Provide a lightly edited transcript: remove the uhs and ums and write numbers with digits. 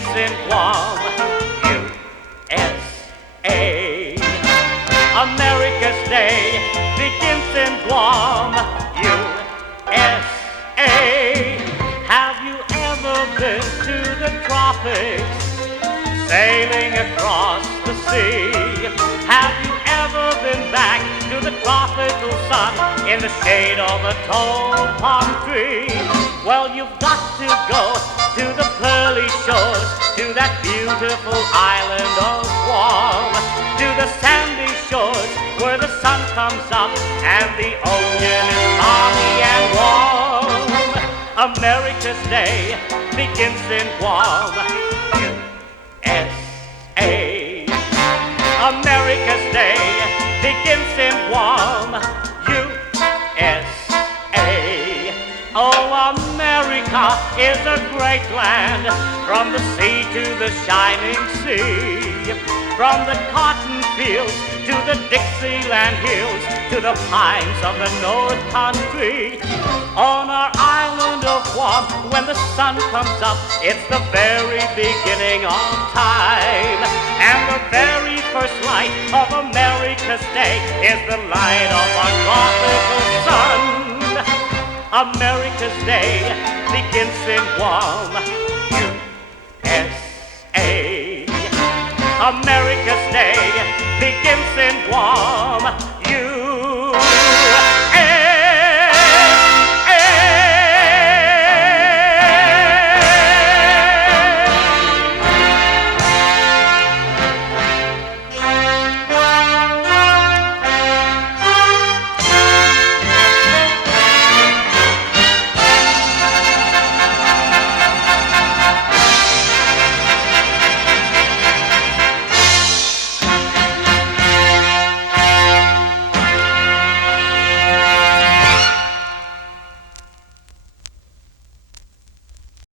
begins in Guam, USA. America's Day begins in Guam, USA. Have you ever been to the tropics, sailing across the sea? Have you ever been back to the tropical sun in the shade of a tall palm tree? Well, you've got to go to the pearly shores, to that beautiful island of Guam, to the sandy shores where the sun comes up and the ocean is balmy and warm. America's Day begins in Guam, USA. America's Day begins in Guam, USA. Oh, America is a great land, from the sea to the shining sea, from the cotton fields to the Dixieland hills, to the pines of the North Country. On our island of Guam, when the sun comes up, it's the very beginning of time, and the very first light of America's Day is the light of our tropical sun. America's Day begins in Guam, USA. America's Day